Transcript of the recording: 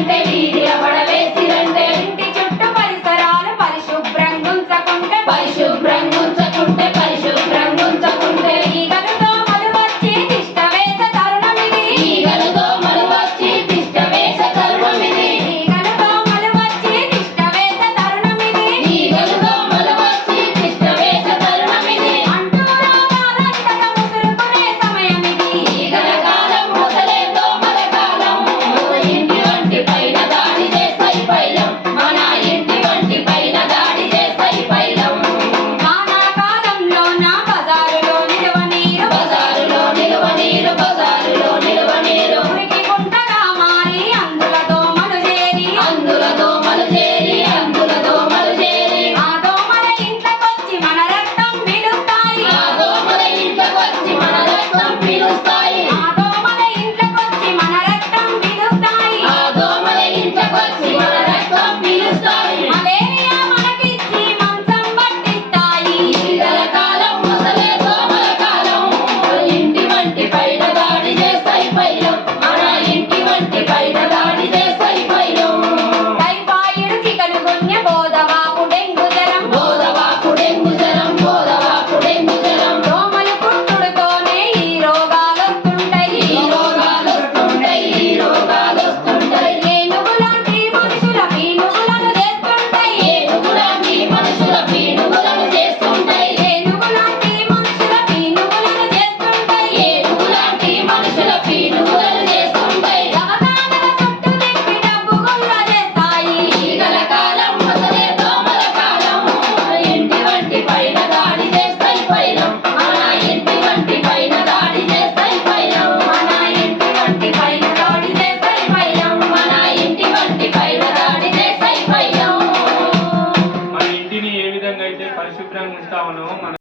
and baby. no, man.